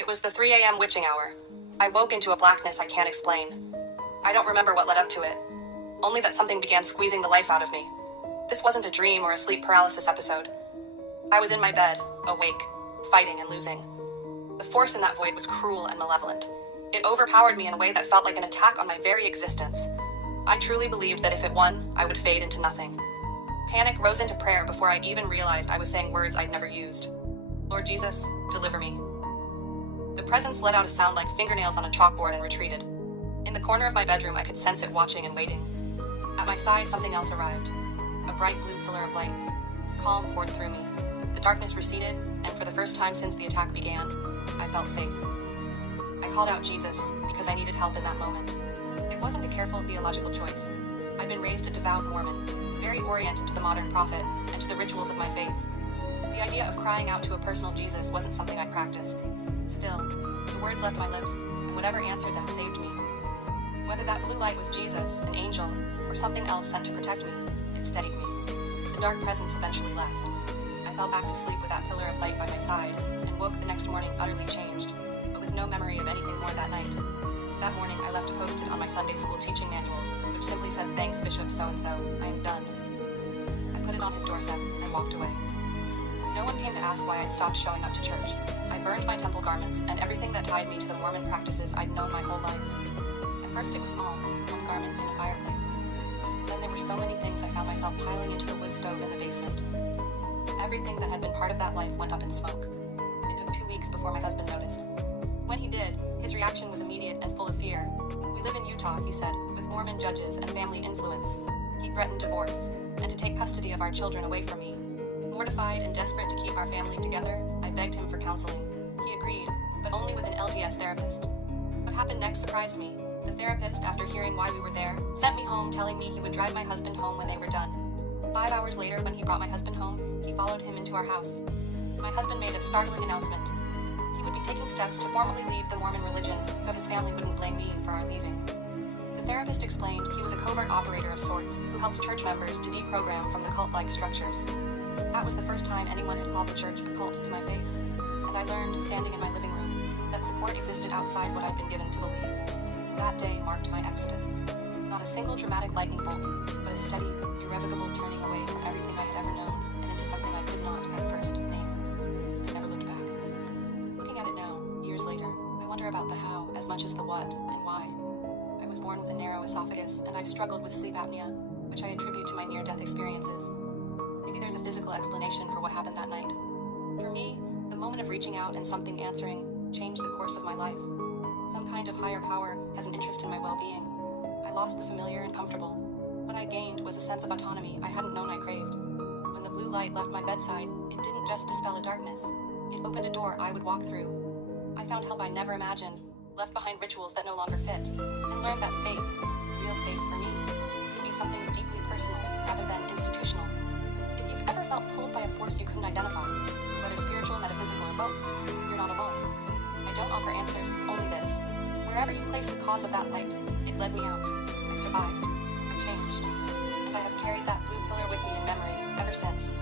It was the 3 a.m. witching hour. I woke into a blackness I can't explain. I don't remember what led up to it, only that something began squeezing the life out of me. This wasn't a dream or a sleep paralysis episode. I was in my bed, awake, fighting and losing. The force in that void was cruel and malevolent. It overpowered me in a way that felt like an attack on my very existence. I truly believed that if it won, I would fade into nothing. Panic rose into prayer before I even realized I was saying words I'd never used. Lord Jesus, deliver me. The presence let out a sound like fingernails on a chalkboard and retreated. In the corner of my bedroom, I could sense it watching and waiting. At my side, something else arrived. A bright blue pillar of light. Calm poured through me. The darkness receded, and for the first time since the attack began, I felt safe. I called out Jesus because I needed help in that moment. It wasn't a careful theological choice. I'd been raised a devout Mormon, very oriented to the modern prophet and to the rituals of my faith. The idea of crying out to a personal Jesus wasn't something I'd practiced. Still, the words left my lips, and whatever answered them saved me. Whether that blue light was Jesus, an angel, or something else sent to protect me, it steadied me. The dark presence eventually left. I fell back to sleep with that pillar of light by my side, and woke the next morning utterly changed, but with no memory of anything more that night. That morning, I left a post-it on my Sunday school teaching manual, which simply said, "Thanks, Bishop so-and-so, I am done." I put it on his doorstep and walked away. No one came to ask why I'd stopped showing up to church. I burned my temple garments and everything that tied me to the Mormon practices I'd known my whole life. At first it was small, one garment in a fireplace. Then there were so many things I found myself piling into the wood stove in the basement. Everything that had been part of that life went up in smoke. It took 2 weeks before my husband noticed. When he did, his reaction was immediate and full of fear. "We live in Utah," he said, "with Mormon judges and family influence." He threatened divorce, and to take custody of our children away from me. Mortified and desperate to keep our family together, I begged him for counseling. He agreed, but only with an LDS therapist. What happened next surprised me. The therapist, after hearing why we were there, sent me home telling me he would drive my husband home when they were done. 5 hours later, when he brought my husband home, he followed him into our house. My husband made a startling announcement. He would be taking steps to formally leave the Mormon religion so his family wouldn't blame me for our leaving. The therapist explained he was a covert operator of sorts who helps church members to deprogram from the cult-like structures. That was the first time anyone had called the church a cult to my face, and I learned, standing in my living room, that support existed outside what I'd been given to believe. That day marked my exodus. Not a single dramatic lightning bolt, but a steady, irrevocable turning away from everything I had ever known and into something I could not at first name. I never looked back. Looking at it now, years later, I wonder about the how as much as the what and why. I was born with a narrow esophagus, and I've struggled with sleep apnea, which I attribute to my near-death experiences. Maybe there's a physical explanation for what happened that night. For me, the moment of reaching out and something answering changed the course of my life. Some kind of higher power has an interest in my well-being. I lost the familiar and comfortable. What I gained was a sense of autonomy I hadn't known I craved. When the blue light left my bedside, it didn't just dispel a darkness. It opened a door I would walk through. I found help I never imagined, left behind rituals that no longer fit, and learned that faith, real faith for me, could be something deeply personal rather than institutional. If you've ever felt pulled by a force you couldn't identify, whether spiritual, metaphysical, or both, you're not alone. I don't offer answers, only this. Wherever you place the cause of that light, it led me out. I survived. I changed. And I have carried that blue pillar with me in memory ever since.